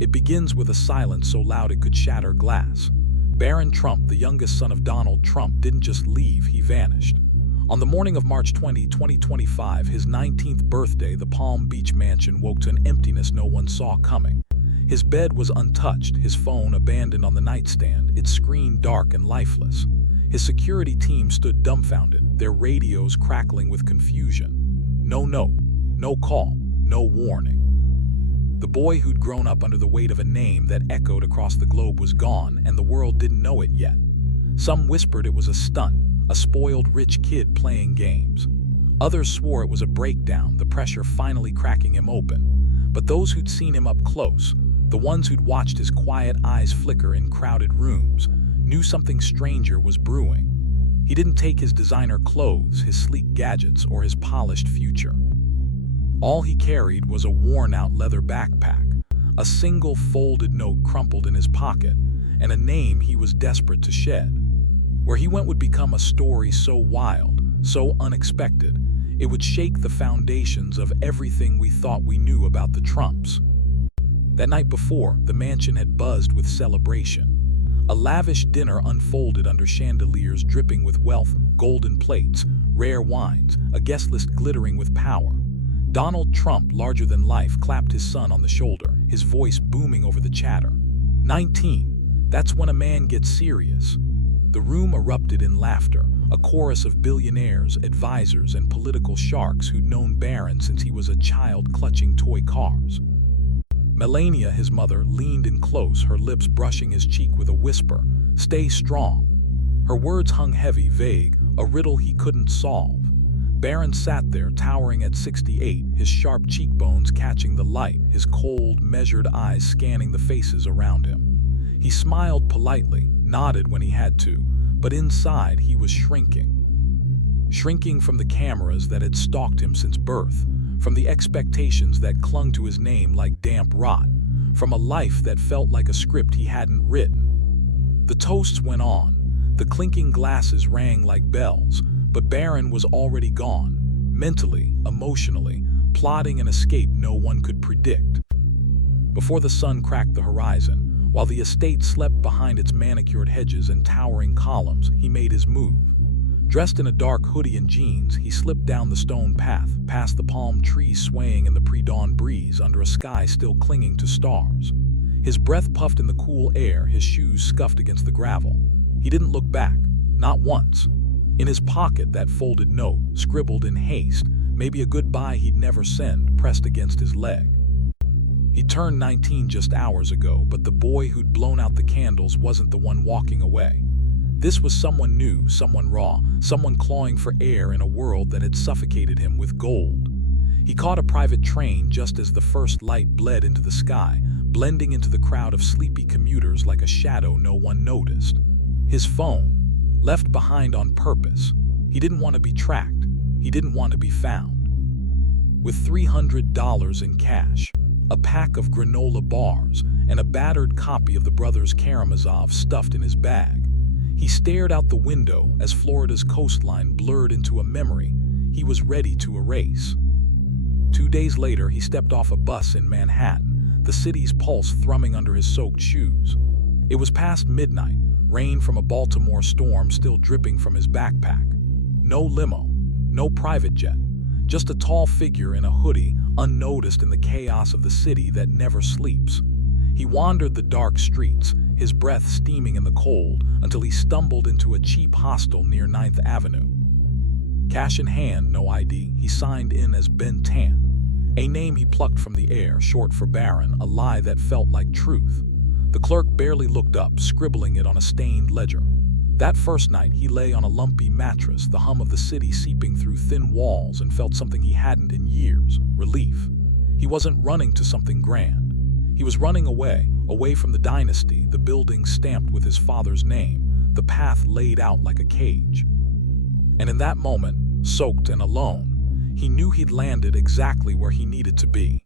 It begins with a silence so loud it could shatter glass. Barron Trump, the youngest son of Donald Trump, didn't just leave, he vanished. On the morning of March 20, 2025, his 19th birthday, the Palm Beach mansion woke to an emptiness no one saw coming. His bed was untouched, his phone abandoned on the nightstand, its screen dark and lifeless. His security team stood dumbfounded, their radios crackling with confusion. No note, no call, no warning. The boy who'd grown up under the weight of a name that echoed across the globe was gone, and the world didn't know it yet. Some whispered it was a stunt, a spoiled rich kid playing games. Others swore it was a breakdown, the pressure finally cracking him open. But those who'd seen him up close, the ones who'd watched his quiet eyes flicker in crowded rooms, knew something stranger was brewing. He didn't take his designer clothes, his sleek gadgets, or his polished future. All he carried was a worn-out leather backpack, a single folded note crumpled in his pocket, and a name he was desperate to shed. Where he went would become a story so wild, so unexpected, it would shake the foundations of everything we thought we knew about the Trumps. That night before, the mansion had buzzed with celebration. A lavish dinner unfolded under chandeliers dripping with wealth, golden plates, rare wines, a guest list glittering with power. Donald Trump, larger than life, clapped his son on the shoulder, his voice booming over the chatter. 19, that's when a man gets serious. The room erupted in laughter, a chorus of billionaires, advisors, and political sharks who'd known Barron since he was a child clutching toy cars. Melania, his mother, leaned in close, her lips brushing his cheek with a whisper, "Stay strong." Her words hung heavy, vague, a riddle he couldn't solve. Barron sat there, towering at 68, his sharp cheekbones catching the light, his cold, measured eyes scanning the faces around him. He smiled politely, nodded when he had to, but inside he was shrinking. Shrinking from the cameras that had stalked him since birth, from the expectations that clung to his name like damp rot, from a life that felt like a script he hadn't written. The toasts went on, the clinking glasses rang like bells, but Barron was already gone, mentally, emotionally, plotting an escape no one could predict. Before the sun cracked the horizon, while the estate slept behind its manicured hedges and towering columns, he made his move. Dressed in a dark hoodie and jeans, he slipped down the stone path, past the palm trees swaying in the pre-dawn breeze under a sky still clinging to stars. His breath puffed in the cool air, his shoes scuffed against the gravel. He didn't look back, not once. In his pocket, that folded note, scribbled in haste, maybe a goodbye he'd never send, pressed against his leg. He turned 19 just hours ago, but the boy who'd blown out the candles wasn't the one walking away. This was someone new, someone raw, someone clawing for air in a world that had suffocated him with gold. He caught a private train just as the first light bled into the sky, blending into the crowd of sleepy commuters like a shadow no one noticed. His phone, left behind on purpose. He didn't want to be tracked. He didn't want to be found. With $300 in cash, a pack of granola bars, and a battered copy of the Brothers Karamazov stuffed in his bag, he stared out the window as Florida's coastline blurred into a memory he was ready to erase. 2 days later, he stepped off a bus in Manhattan, the city's pulse thrumming under his soaked shoes. It was past midnight, rain from a Baltimore storm still dripping from his backpack. No limo, no private jet, just a tall figure in a hoodie, unnoticed in the chaos of the city that never sleeps. He wandered the dark streets, his breath steaming in the cold, until he stumbled into a cheap hostel near 9th Avenue. Cash in hand, no ID, he signed in as Ben Tant, a name he plucked from the air, short for Barron, a lie that felt like truth. The clerk barely looked up, scribbling it on a stained ledger. That first night, he lay on a lumpy mattress, the hum of the city seeping through thin walls, and felt something he hadn't in years, relief. He wasn't running to something grand. He was running away from the dynasty, the building stamped with his father's name, the path laid out like a cage. And in that moment, soaked and alone, he knew he'd landed exactly where he needed to be.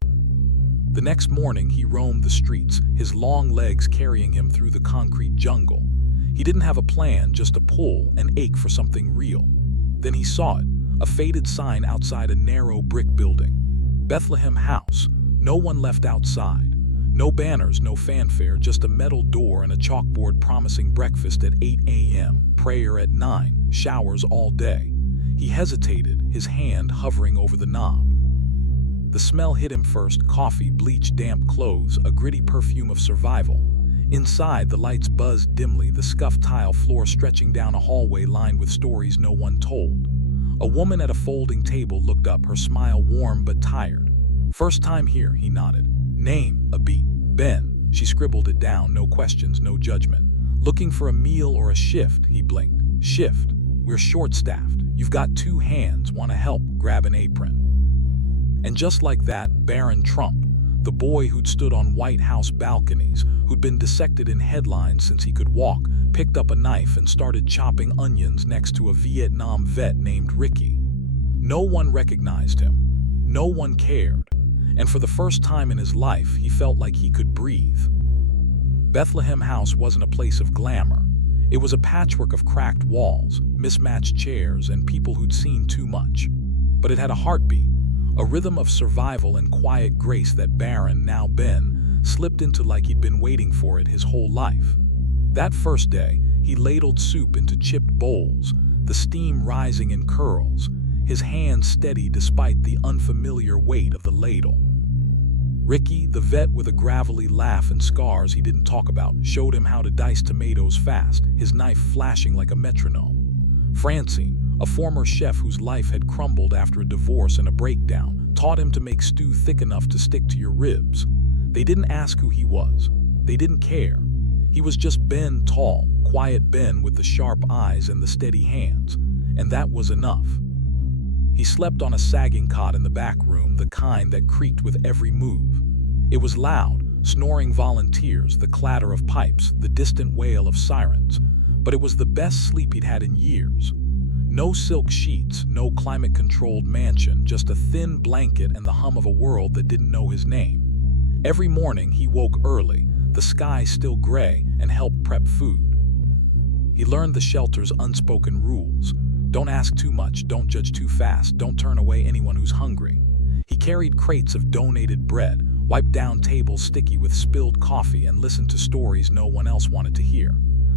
The next morning, he roamed the streets, his long legs carrying him through the concrete jungle. He didn't have a plan, just a pull, an ache for something real. Then he saw it, a faded sign outside a narrow brick building. Bethlehem House. No one left outside. No banners, no fanfare, just a metal door and a chalkboard promising breakfast at 8 a.m., prayer at 9, showers all day. He hesitated, his hand hovering over the knob. The smell hit him first: coffee, bleach, damp clothes, a gritty perfume of survival. Inside, the lights buzzed dimly, the scuffed tile floor stretching down a hallway lined with stories no one told. A woman at a folding table looked up, her smile warm but tired. "First time here," he nodded. "Name?" "A beat." "Ben." She scribbled it down, no questions, no judgment. "Looking for a meal or a shift?" He blinked. "Shift. We're short-staffed. You've got 2 hands. Wanna help? Grab an apron." And just like that, Barron Trump, the boy who'd stood on White House balconies, who'd been dissected in headlines since he could walk, picked up a knife and started chopping onions next to a Vietnam vet named Ricky. No one recognized him. No one cared. And for the first time in his life, he felt like he could breathe. Bethlehem House wasn't a place of glamour. It was a patchwork of cracked walls, mismatched chairs, and people who'd seen too much. But it had a heartbeat, a rhythm of survival and quiet grace that Barron, now Ben, slipped into like he'd been waiting for it his whole life. That first day, he ladled soup into chipped bowls, the steam rising in curls, his hands steady despite the unfamiliar weight of the ladle. Ricky, the vet with a gravelly laugh and scars he didn't talk about, showed him how to dice tomatoes fast, his knife flashing like a metronome. Francine, a former chef whose life had crumbled after a divorce and a breakdown, taught him to make stew thick enough to stick to your ribs. They didn't ask who he was. They didn't care. He was just Ben, tall, quiet Ben with the sharp eyes and the steady hands, and that was enough. He slept on a sagging cot in the back room, the kind that creaked with every move. It was loud, snoring volunteers, the clatter of pipes, the distant wail of sirens, but it was the best sleep he'd had in years. No silk sheets, no climate-controlled mansion, just a thin blanket and the hum of a world that didn't know his name. Every morning he woke early, the sky still gray, and helped prep food. He learned the shelter's unspoken rules. Don't ask too much, don't judge too fast, don't turn away anyone who's hungry. He carried crates of donated bread, wiped down tables sticky with spilled coffee, and listened to stories no one else wanted to hear.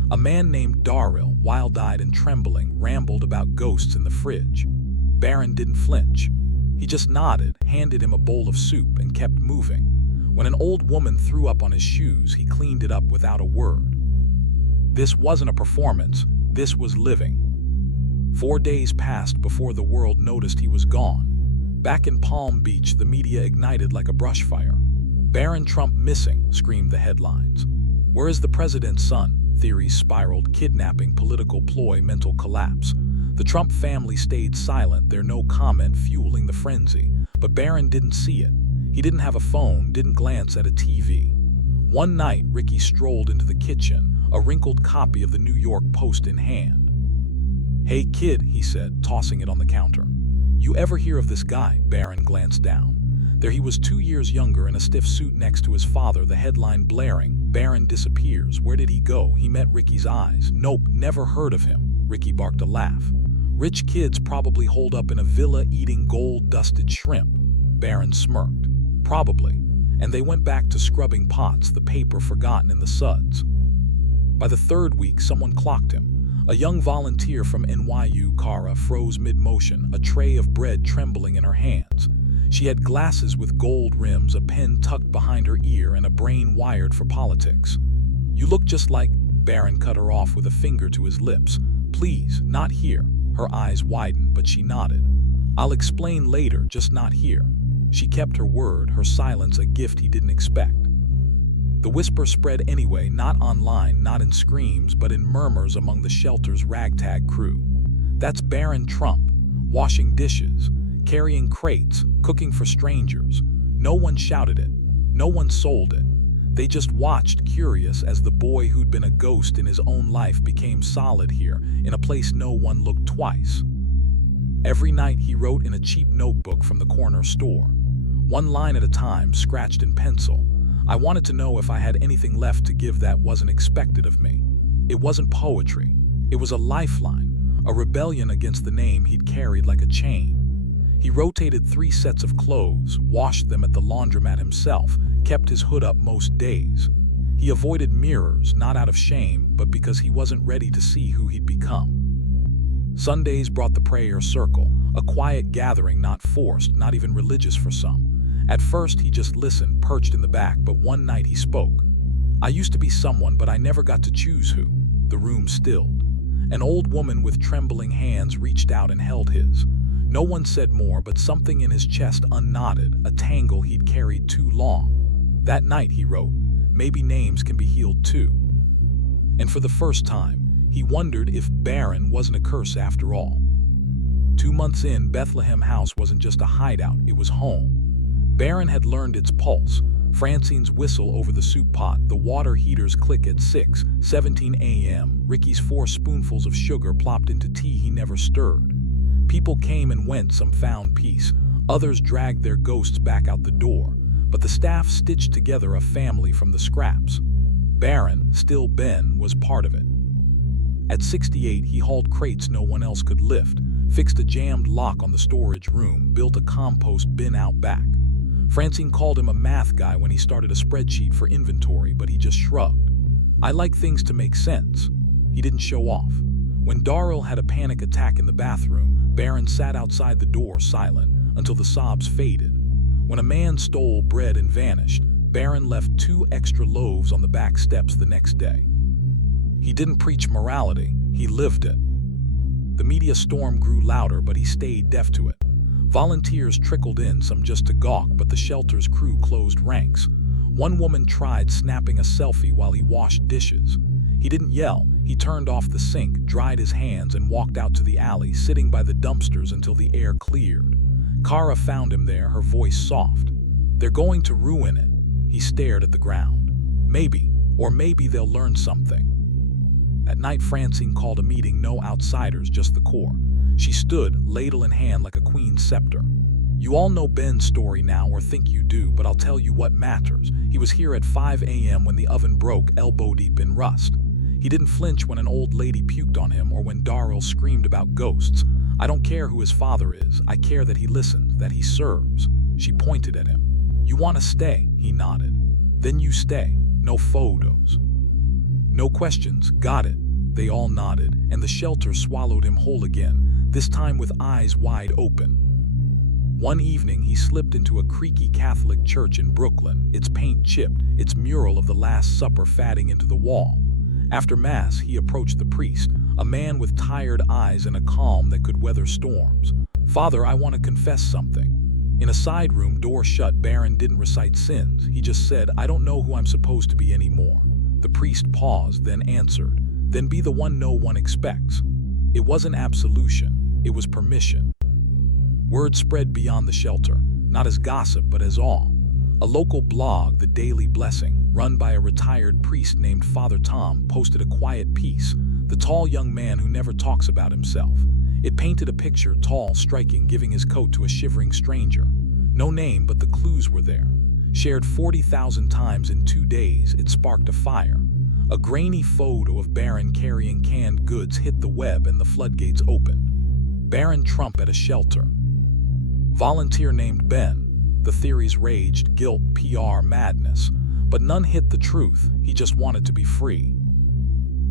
A man named Darryl, wild-eyed and trembling, rambled about ghosts in the fridge. Barron didn't flinch. He just nodded, handed him a bowl of soup, and kept moving. When an old woman threw up on his shoes, he cleaned it up without a word. This wasn't a performance, this was living. 4 days passed before the world noticed he was gone. Back in Palm Beach, the media ignited like a brush fire. "Barron Trump missing," screamed the headlines. "Where is the president's son?" Theories spiraled: kidnapping, political ploy, mental collapse. The Trump family stayed silent, their no comment fueling the frenzy. But Barron didn't see it. He didn't have a phone, didn't glance at a TV. One night, Ricky strolled into the kitchen, a wrinkled copy of the New York Post in hand. "Hey kid," he said, tossing it on the counter. "You ever hear of this guy?" Barron glanced down. There he was, 2 years younger, in a stiff suit next to his father, the headline blaring: "Barron disappears. Where did he go?" He met Ricky's eyes. "Nope, never heard of him." Ricky barked a laugh. "Rich kids probably holed up in a villa eating gold-dusted shrimp." Barron smirked. "Probably." And they went back to scrubbing pots, the paper forgotten in the suds. By the 3rd week, someone clocked him. A young volunteer from NYU, Cara, froze mid-motion, a tray of bread trembling in her hands. She had glasses with gold rims, a pen tucked behind her ear, and a brain wired for politics. "You look just like—" Barron cut her off with a finger to his lips. "Please, not here." Her eyes widened, but she nodded. "I'll explain later, just not here." She kept her word, her silence a gift he didn't expect. The whisper spread anyway, not online, not in screams, but in murmurs among the shelter's ragtag crew. "That's Barron Trump, washing dishes, carrying crates, cooking for strangers." No one shouted it. No one sold it. They just watched, curious, as the boy who'd been a ghost in his own life became solid here, in a place no one looked twice. Every night he wrote in a cheap notebook from the corner store. One line at a time, scratched in pencil. "I wanted to know if I had anything left to give that wasn't expected of me." It wasn't poetry. It was a lifeline, a rebellion against the name he'd carried like a chain. He rotated 3 sets of clothes, washed them at the laundromat himself, kept his hood up most days. He avoided mirrors, not out of shame, but because he wasn't ready to see who he'd become. Sundays brought the prayer circle, a quiet gathering not forced, not even religious for some. At first, he just listened, perched in the back, but one night he spoke. "I used to be someone, but I never got to choose who." The room stilled. An old woman with trembling hands reached out and held his. No one said more, but something in his chest unknotted, a tangle he'd carried too long. That night, he wrote, "Maybe names can be healed too." And for the first time, he wondered if Barron wasn't a curse after all. 2 months in, Bethlehem House wasn't just a hideout, it was home. Barron had learned its pulse. Francine's whistle over the soup pot, the water heater's click at 6:17 a.m., Ricky's 4 spoonfuls of sugar plopped into tea he never stirred. People came and went, some found peace, others dragged their ghosts back out the door, but the staff stitched together a family from the scraps. Barron, still Ben, was part of it. At 68, he hauled crates no one else could lift, fixed a jammed lock on the storage room, built a compost bin out back. Francine called him a math guy when he started a spreadsheet for inventory, but he just shrugged. "I like things to make sense." He didn't show off. When Darrell had a panic attack in the bathroom, Barron sat outside the door silent until the sobs faded. When a man stole bread and vanished, Barron left 2 extra loaves on the back steps the next day. He didn't preach morality, he lived it. The media storm grew louder, but he stayed deaf to it. Volunteers trickled in, some just to gawk, but the shelter's crew closed ranks. One woman tried snapping a selfie while he washed dishes. He didn't yell, he turned off the sink, dried his hands, and walked out to the alley, sitting by the dumpsters until the air cleared. Kara found him there, her voice soft. "They're going to ruin it." He stared at the ground. "Maybe, or maybe they'll learn something." At night, Francine called a meeting, no outsiders, just the core. She stood, ladle in hand, like a queen's scepter. "You all know Ben's story now, or think you do, but I'll tell you what matters. He was here at 5 a.m. when the oven broke, elbow deep in rust. He didn't flinch when an old lady puked on him or when Darrell screamed about ghosts. I don't care who his father is, I care that he listened, that he serves." She pointed at him. "You want to stay?" He nodded. "Then you stay. No photos. No questions, got it." They all nodded, and the shelter swallowed him whole again, this time with eyes wide open. One evening, he slipped into a creaky Catholic church in Brooklyn, its paint chipped, its mural of the Last Supper fatting into the wall. After Mass, he approached the priest, a man with tired eyes and a calm that could weather storms. "Father, I want to confess something." In a side room, door shut, Barron didn't recite sins. He just said, "I don't know who I'm supposed to be anymore." The priest paused, then answered, "Then be the one no one expects." It wasn't absolution, it was permission. Word spread beyond the shelter, not as gossip but as awe. A local blog, The Daily Blessing, run by a retired priest named Father Tom, posted a quiet piece, the tall young man who never talks about himself. It painted a picture, tall, striking, giving his coat to a shivering stranger. No name, but the clues were there. Shared 40,000 times in 2 days, it sparked a fire. A grainy photo of Barron carrying canned goods hit the web and the floodgates opened. Barron Trump at a shelter. Volunteer named Ben. The theories raged, guilt, PR, madness. But none hit the truth, he just wanted to be free.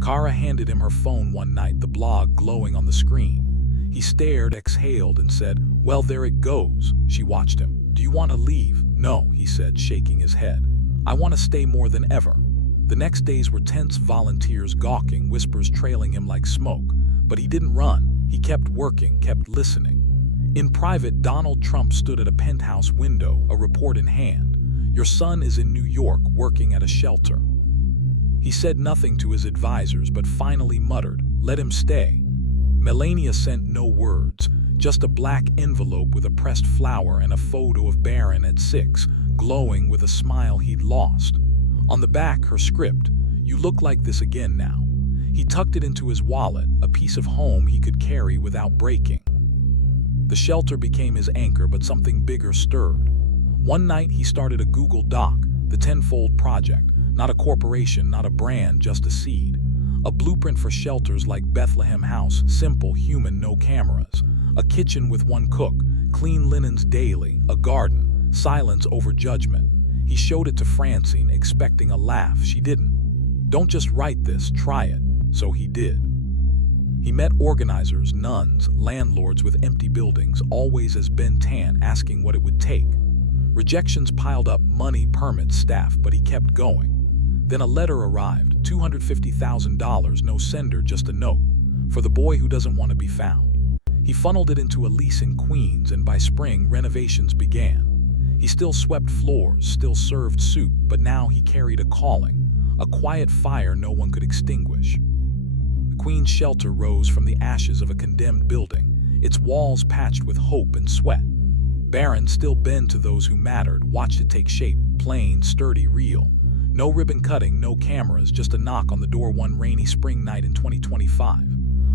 Kara handed him her phone one night, the blog glowing on the screen. He stared, exhaled, and said, "Well, there it goes." She watched him. "Do you want to leave?" "No," he said, shaking his head. "I want to stay more than ever." The next days were tense, volunteers gawking, whispers trailing him like smoke. But he didn't run. He kept working, kept listening. In private, Donald Trump stood at a penthouse window, a report in hand. "Your son is in New York working at a shelter." He said nothing to his advisors, but finally muttered, "Let him stay." Melania sent no words, just a black envelope with a pressed flower and a photo of Barron at 6, glowing with a smile he'd lost. On the back, her script, "You look like this again now." He tucked it into his wallet, a piece of home he could carry without breaking. The shelter became his anchor, but something bigger stirred. One night, he started a Google Doc, the Tenfold Project, not a corporation, not a brand, just a seed. A blueprint for shelters like Bethlehem House, simple, human, no cameras. A kitchen with one cook, clean linens daily, a garden, silence over judgment. He showed it to Francine, expecting a laugh. She didn't. "Don't just write this, try it." So he did. He met organizers, nuns, landlords with empty buildings, always as Ben Tan, asking what it would take. Rejections piled up: money, permits, staff, but he kept going. Then a letter arrived, $250,000, no sender, just a note, for the boy who doesn't want to be found. He funneled it into a lease in Queens, and by spring, renovations began. He still swept floors, still served soup, but now he carried a calling, a quiet fire no one could extinguish. The Queen's shelter rose from the ashes of a condemned building, its walls patched with hope and sweat. Barron, still bent to those who mattered, watched it take shape, plain, sturdy, real. No ribbon cutting, no cameras, just a knock on the door one rainy spring night in 2025.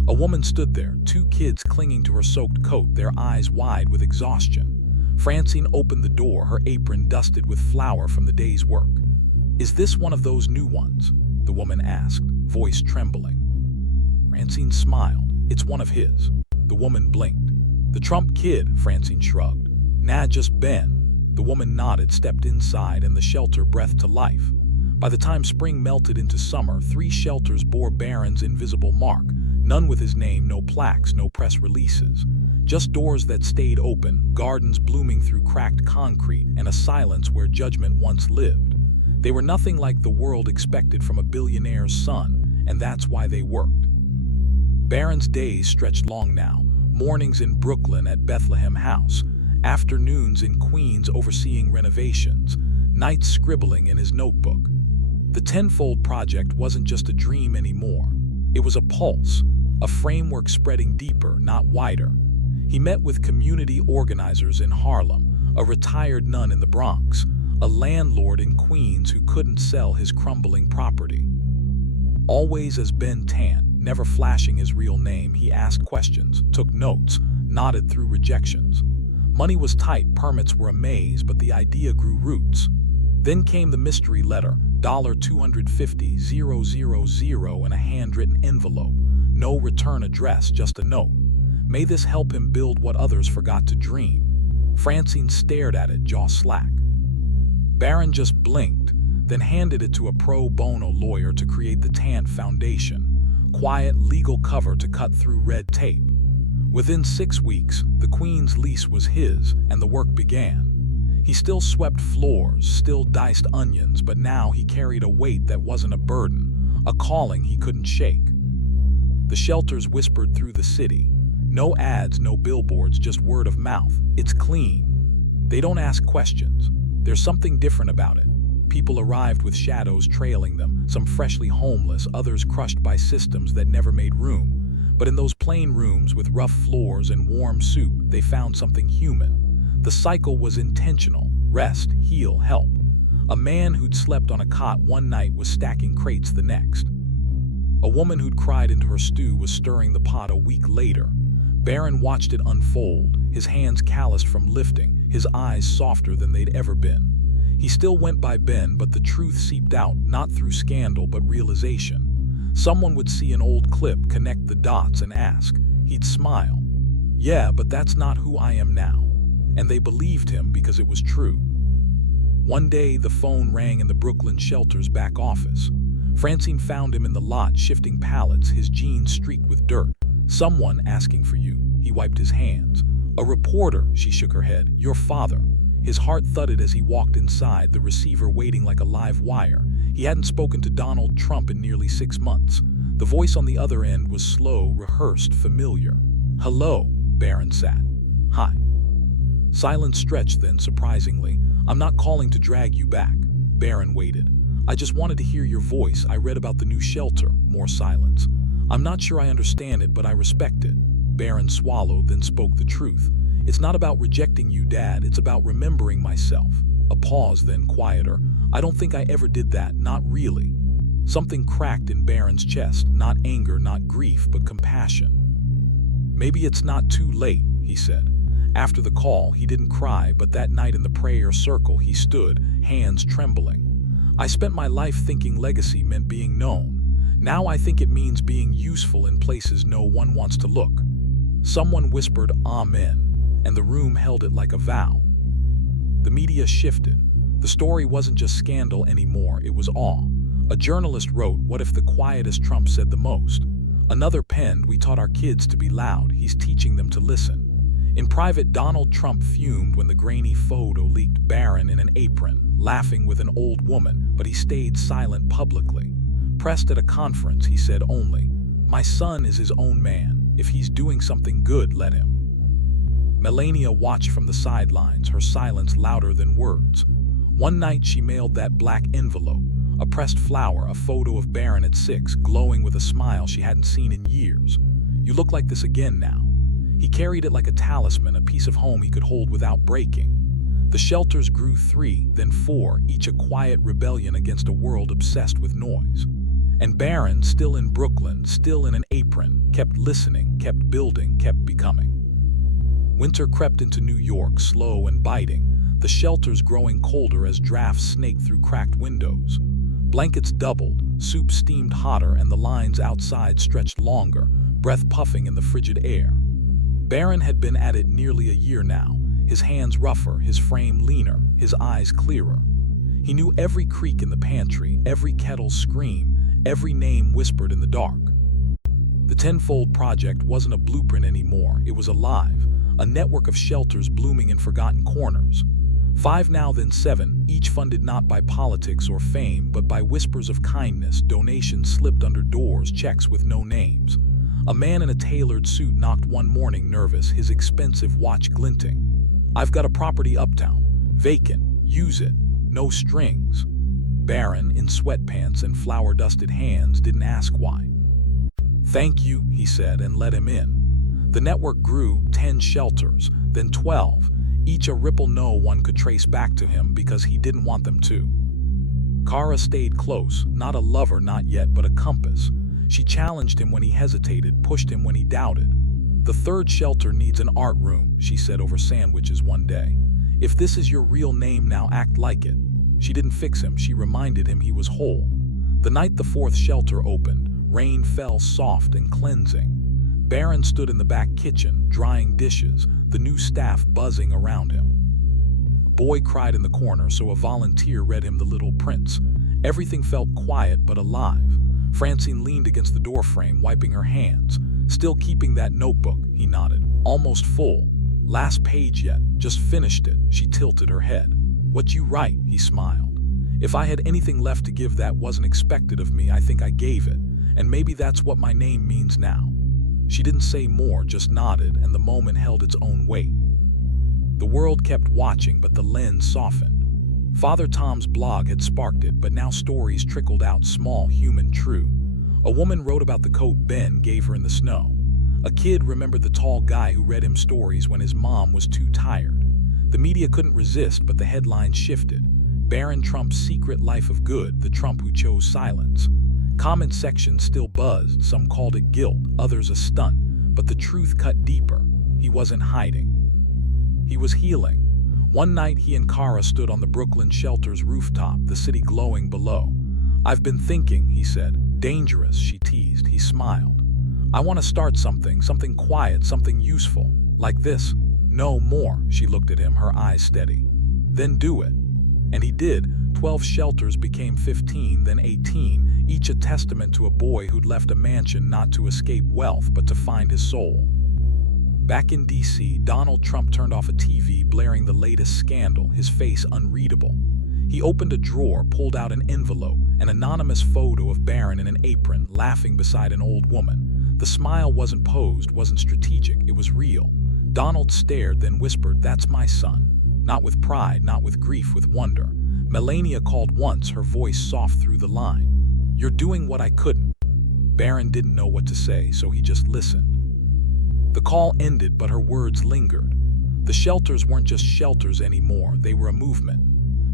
A woman stood there, 2 kids clinging to her soaked coat, their eyes wide with exhaustion. Francine opened the door, her apron dusted with flour from the day's work. "Is this one of those new ones?" the woman asked, voice trembling. Francine smiled. "It's one of his." The woman blinked. "The Trump kid," Francine shrugged. "Nah, just Ben." The woman nodded, stepped inside, and the shelter breathed to life. By the time spring melted into summer, 3 shelters bore Barron's invisible mark, none with his name, no plaques, no press releases. Just doors that stayed open, gardens blooming through cracked concrete, and a silence where judgment once lived. They were nothing like the world expected from a billionaire's son, and that's why they worked. Barron's days stretched long now, mornings in Brooklyn at Bethlehem House, afternoons in Queens overseeing renovations, nights scribbling in his notebook. The tenfold project wasn't just a dream anymore. It was a pulse, a framework spreading deeper, not wider. He met with community organizers in Harlem, a retired nun in the Bronx, a landlord in Queens who couldn't sell his crumbling property. Always as Ben Tan, never flashing his real name, he asked questions, took notes, nodded through rejections. Money was tight, permits were a maze, but the idea grew roots. Then came the mystery letter, $250,000 in a handwritten envelope. No return address, just a note. May this help him build what others forgot to dream. Francine stared at it, jaw slack. Barron just blinked, then handed it to a pro bono lawyer to create the Tan Foundation. Quiet, legal cover to cut through red tape. Within 6 weeks, the Queen's lease was his, and the work began. He still swept floors, still diced onions, but now he carried a weight that wasn't a burden, a calling he couldn't shake. The shelters whispered through the city. No ads, no billboards, just word of mouth. It's clean. They don't ask questions. There's something different about it. People arrived with shadows trailing them, some freshly homeless, others crushed by systems that never made room. But in those plain rooms with rough floors and warm soup, they found something human. The cycle was intentional: rest, heal, help. A man who'd slept on a cot one night was stacking crates the next. A woman who'd cried into her stew was stirring the pot a week later. Barron watched it unfold, his hands calloused from lifting, his eyes softer than they'd ever been. He still went by Ben, but the truth seeped out, not through scandal but realization. Someone would see an old clip, connect the dots, and ask. He'd smile. "Yeah, but that's not who I am now." And they believed him because it was true. One day, the phone rang in the Brooklyn shelter's back office. Francine found him in the lot, shifting pallets, his jeans streaked with dirt. "Someone asking for you." He wiped his hands. "A reporter," she shook her head. "Your father." His heart thudded as he walked inside, the receiver waiting like a live wire. He hadn't spoken to Donald Trump in nearly 6 months. The voice on the other end was slow, rehearsed, familiar. "Hello," Barron sat. "Hi." Silence stretched then, surprisingly. "I'm not calling to drag you back." Barron waited. "I just wanted to hear your voice. I read about the new shelter." More silence. "I'm not sure I understand it, but I respect it." Barron swallowed, then spoke the truth. "It's not about rejecting you, Dad. It's about remembering myself." A pause, then quieter. "I don't think I ever did that, not really." Something cracked in Barron's chest, not anger, not grief, but compassion. "Maybe it's not too late," he said. After the call, he didn't cry, but that night in the prayer circle, he stood, hands trembling. "I spent my life thinking legacy meant being known. Now I think it means being useful in places no one wants to look." Someone whispered, "Amen," and the room held it like a vow. The media shifted. The story wasn't just scandal anymore, it was awe. A journalist wrote, "What if the quietest Trump said the most?" Another penned, "We taught our kids to be loud, he's teaching them to listen." In private, Donald Trump fumed when the grainy photo leaked Barron in an apron, laughing with an old woman, but he stayed silent publicly. Pressed at a conference, he said only, "My son is his own man. If he's doing something good, let him." Melania watched from the sidelines, her silence louder than words. One night she mailed that black envelope, a pressed flower, a photo of Barron at 6, glowing with a smile she hadn't seen in years. "You look like this again now." He carried it like a talisman, a piece of home he could hold without breaking. The shelters grew 3, then 4, each a quiet rebellion against a world obsessed with noise. And Barron, still in Brooklyn, still in an apron, kept listening, kept building, kept becoming. Winter crept into New York, slow and biting, the shelters growing colder as drafts snaked through cracked windows. Blankets doubled, soup steamed hotter, and the lines outside stretched longer, breath puffing in the frigid air. Barron had been at it nearly a year now, his hands rougher, his frame leaner, his eyes clearer. He knew every creak in the pantry, every kettle's scream, every name whispered in the dark. The Tenfold Project wasn't a blueprint anymore, it was alive, a network of shelters blooming in forgotten corners. 5 now, then 7, each funded not by politics or fame, but by whispers of kindness, donations slipped under doors, checks with no names. A man in a tailored suit knocked one morning, nervous, his expensive watch glinting. "I've got a property uptown, vacant, use it, no strings." Barron, in sweatpants and flour-dusted hands, didn't ask why. "Thank you," he said, and let him in. The network grew, 10 shelters, then 12, each a ripple no one could trace back to him because he didn't want them to. Kara stayed close, not a lover, not yet, but a compass. She challenged him when he hesitated, pushed him when he doubted. "The 3rd shelter needs an art room," she said over sandwiches one day. "If this is your real name now, act like it." She didn't fix him, she reminded him he was whole. The night the 4th shelter opened, rain fell soft and cleansing. Barron stood in the back kitchen, drying dishes, the new staff buzzing around him. A boy cried in the corner, so a volunteer read him The Little Prince. Everything felt quiet but alive. Francine leaned against the doorframe, wiping her hands. "Still keeping that notebook," he nodded. "Almost full. Last page yet, just finished it." She tilted her head. "What you write?" He smiled. "If I had anything left to give that wasn't expected of me, I think I gave it. And maybe that's what my name means now." She didn't say more, just nodded, and the moment held its own weight. The world kept watching, but the lens softened. Father Tom's blog had sparked it, but now stories trickled out, small, human, true. A woman wrote about the coat Ben gave her in the snow. A kid remembered the tall guy who read him stories when his mom was too tired. The media couldn't resist, but the headlines shifted. Barron Trump's secret life of good, the Trump who chose silence. Comment sections still buzzed, some called it guilt, others a stunt, but the truth cut deeper. He wasn't hiding. He was healing. One night he and Kara stood on the Brooklyn shelter's rooftop, the city glowing below. "I've been thinking," he said. "Dangerous," she teased. He smiled. "I want to start something quiet, something useful. Like this." "No, more." She looked at him, her eyes steady. "Then do it." And he did. 12 shelters became 15, then 18, each a testament to a boy who'd left a mansion not to escape wealth, but to find his soul. Back in D.C., Donald Trump turned off a TV blaring the latest scandal, his face unreadable. He opened a drawer, pulled out an envelope, an anonymous photo of Barron in an apron, laughing beside an old woman. The smile wasn't posed, wasn't strategic, it was real. Donald stared, then whispered, "That's my son." Not with pride, not with grief, with wonder. Melania called once, her voice soft through the line. "You're doing what I couldn't." Barron didn't know what to say, so he just listened. The call ended, but her words lingered. The shelters weren't just shelters anymore, they were a movement.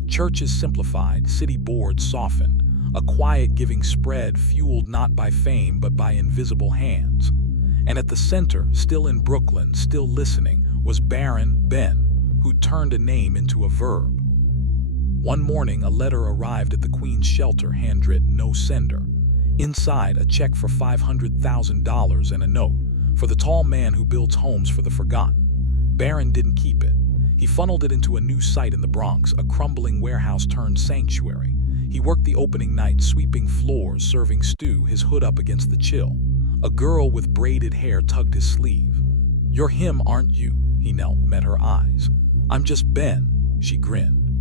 Churches simplified, city boards softened. A quiet giving spread, fueled not by fame but by invisible hands. And at the center, still in Brooklyn, still listening, was Barron, Ben, who turned a name into a verb. One morning, a letter arrived at the Queen's shelter, handwritten, no sender. Inside, a check for $500,000 and a note, for the tall man who builds homes for the forgotten. Barron didn't keep it. He funneled it into a new site in the Bronx, a crumbling warehouse turned sanctuary. He worked the opening night, sweeping floors, serving stew, his hood up against the chill. A girl with braided hair tugged his sleeve. "You're him, aren't you?" He knelt, met her eyes. "I'm just Ben," she grinned.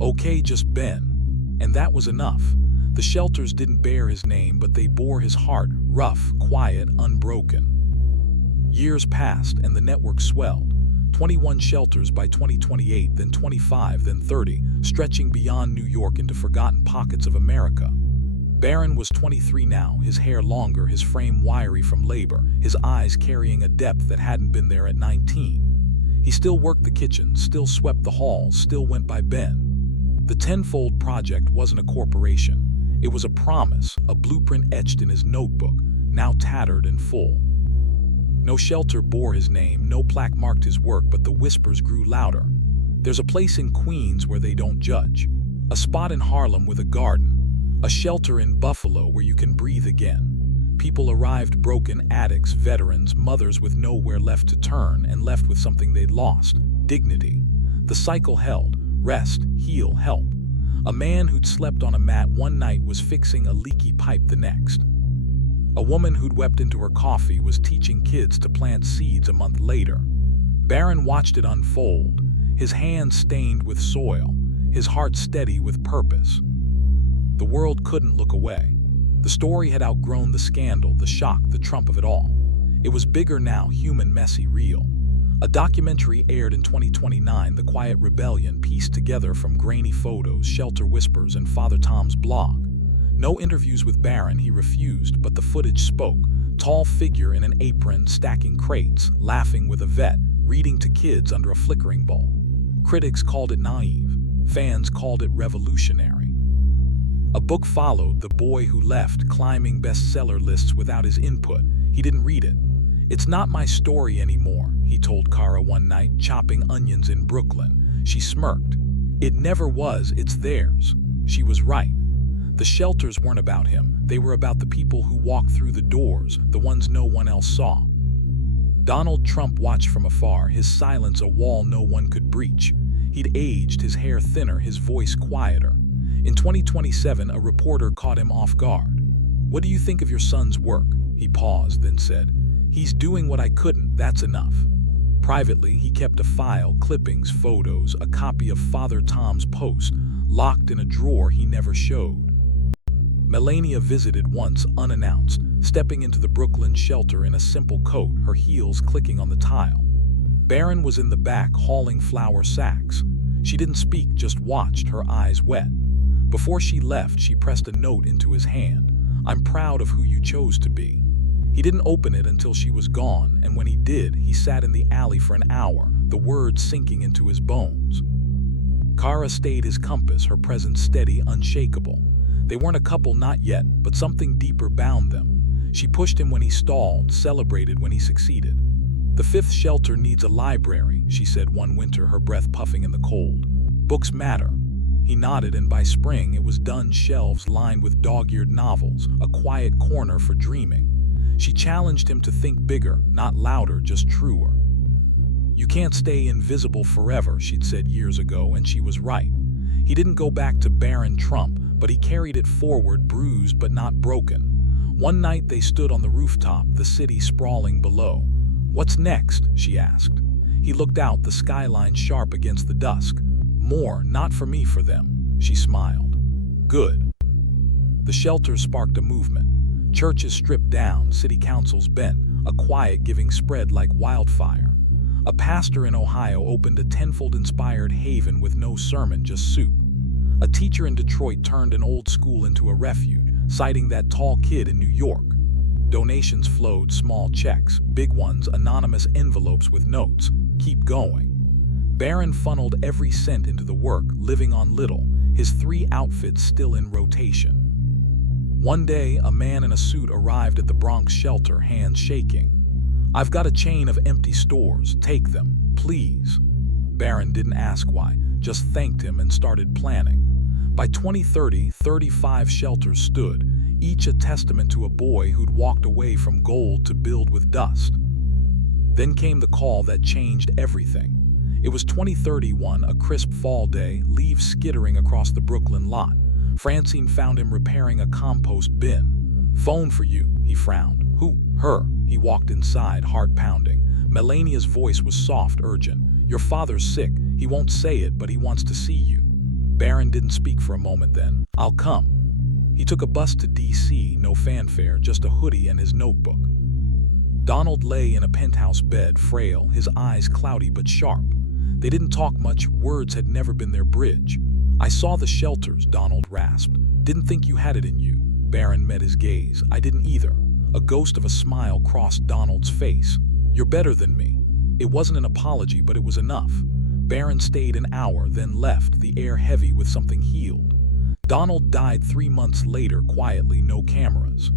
"Okay, just Ben." And that was enough. The shelters didn't bear his name, but they bore his heart, rough, quiet, unbroken. Years passed and the network swelled. 21 shelters by 2028, then 25, then 30, stretching beyond New York into forgotten pockets of America. Barron was 23 now, his hair longer, his frame wiry from labor, his eyes carrying a depth that hadn't been there at 19. He still worked the kitchen, still swept the halls, still went by Ben. The Tenfold Project wasn't a corporation. It was a promise, a blueprint etched in his notebook, now tattered and full. No shelter bore his name, no plaque marked his work, but the whispers grew louder. There's a place in Queens where they don't judge. A spot in Harlem with a garden. A shelter in Buffalo where you can breathe again. People arrived broken, addicts, veterans, mothers with nowhere left to turn and left with something they'd lost, dignity. The cycle held, rest, heal, help. A man who'd slept on a mat one night was fixing a leaky pipe the next. A woman who'd wept into her coffee was teaching kids to plant seeds a month later. Barron watched it unfold, his hands stained with soil, his heart steady with purpose. The world couldn't look away. The story had outgrown the scandal, the shock, the Trump of it all. It was bigger now, human, messy, real. A documentary aired in 2029, The Quiet Rebellion, pieced together from grainy photos, shelter whispers, and Father Tom's blog. No interviews with Barron, he refused, but the footage spoke. Tall figure in an apron, stacking crates, laughing with a vet, reading to kids under a flickering bulb. Critics called it naive. Fans called it revolutionary. A book followed, The Boy Who Left, climbing bestseller lists without his input. He didn't read it. "It's not my story anymore," he told Kara one night, chopping onions in Brooklyn. She smirked. "It never was, it's theirs." She was right. The shelters weren't about him. They were about the people who walked through the doors, the ones no one else saw. Donald Trump watched from afar, his silence a wall no one could breach. He'd aged, his hair thinner, his voice quieter. In 2027, a reporter caught him off guard. "What do you think of your son's work?" He paused, then said, "He's doing what I couldn't, that's enough." Privately, he kept a file, clippings, photos, a copy of Father Tom's post, locked in a drawer he never showed. Melania visited once, unannounced, stepping into the Brooklyn shelter in a simple coat, her heels clicking on the tile. Barron was in the back, hauling flour sacks. She didn't speak, just watched, her eyes wet. Before she left, she pressed a note into his hand. "I'm proud of who you chose to be." He didn't open it until she was gone, and when he did, he sat in the alley for an hour, the words sinking into his bones. Kara stayed his compass, her presence steady, unshakable. They weren't a couple, not yet, but something deeper bound them. She pushed him when he stalled, celebrated when he succeeded. "The fifth shelter needs a library," she said one winter, her breath puffing in the cold. "Books matter." He nodded, and by spring it was done, shelves lined with dog-eared novels, a quiet corner for dreaming. She challenged him to think bigger, not louder, just truer. "You can't stay invisible forever," she'd said years ago, and she was right. He didn't go back to Barron Trump, but he carried it forward, bruised but not broken. One night they stood on the rooftop, the city sprawling below. "What's next?" she asked. He looked out, the skyline sharp against the dusk. "More, not for me, for them," she smiled. "Good." The shelter sparked a movement. Churches stripped down, city councils bent, a quiet giving spread like wildfire. A pastor in Ohio opened a Tenfold-inspired haven with no sermon, just soup. A teacher in Detroit turned an old school into a refuge, citing that tall kid in New York. Donations flowed, small checks, big ones, anonymous envelopes with notes. "Keep going." Barron funneled every cent into the work, living on little, his 3 outfits still in rotation. One day, a man in a suit arrived at the Bronx shelter, hands shaking. "I've got a chain of empty stores, take them, please." Barron didn't ask why, just thanked him and started planning. By 2030, 35 shelters stood, each a testament to a boy who'd walked away from gold to build with dust. Then came the call that changed everything. It was 2031, a crisp fall day, leaves skittering across the Brooklyn lot. Francine found him repairing a compost bin. "Phone for you," he frowned. "Who?" "Her." He walked inside, heart pounding. Melania's voice was soft, urgent. "Your father's sick. He won't say it, but he wants to see you." Barron didn't speak for a moment then. "I'll come." He took a bus to D.C., no fanfare, just a hoodie and his notebook. Donald lay in a penthouse bed, frail, his eyes cloudy but sharp. They didn't talk much, words had never been their bridge. "I saw the shelters," Donald rasped. "Didn't think you had it in you." Barron met his gaze. "I didn't either." A ghost of a smile crossed Donald's face. "You're better than me." It wasn't an apology, but it was enough. Barron stayed an hour, then left, the air heavy with something healed. Donald died 3 months later, quietly, no cameras.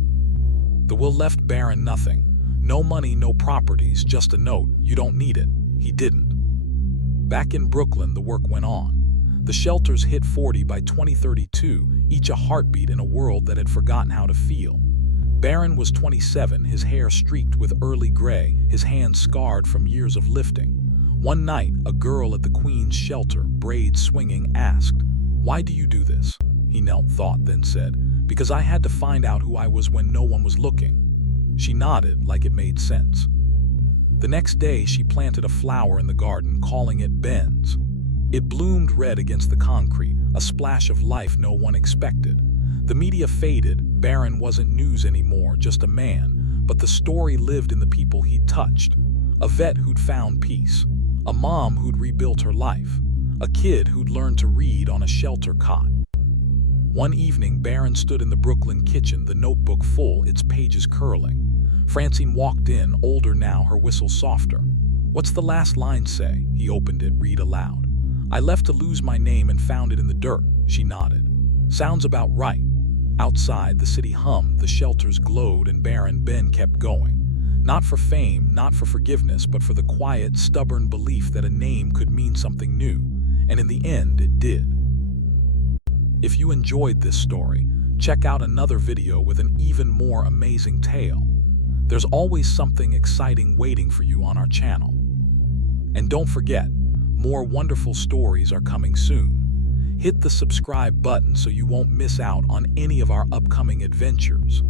The will left Barron nothing. No money, no properties, just a note. "You don't need it." He didn't. Back in Brooklyn, the work went on. The shelters hit 40 by 2032, each a heartbeat in a world that had forgotten how to feel. Barron was 27, his hair streaked with early gray, his hands scarred from years of lifting. One night, a girl at the Queen's shelter, braids swinging, asked, "Why do you do this?" He knelt, thought, then said, "Because I had to find out who I was when no one was looking." She nodded, like it made sense. The next day, she planted a flower in the garden, calling it Ben's. It bloomed red against the concrete, a splash of life no one expected. The media faded. Barron wasn't news anymore, just a man, but the story lived in the people he'd touched. A vet who'd found peace, a mom who'd rebuilt her life, a kid who'd learned to read on a shelter cot. One evening, Barron stood in the Brooklyn kitchen, the notebook full, its pages curling. Francine walked in, older now, her whistle softer. "What's the last line say?" He opened it, read aloud. "I left to lose my name and found it in the dirt." She nodded. "Sounds about right." Outside, the city hummed, the shelters glowed, and Ben kept going. Not for fame, not for forgiveness, but for the quiet, stubborn belief that a name could mean something new. And in the end, it did. If you enjoyed this story, check out another video with an even more amazing tale. There's always something exciting waiting for you on our channel. And don't forget, more wonderful stories are coming soon. Hit the subscribe button so you won't miss out on any of our upcoming adventures.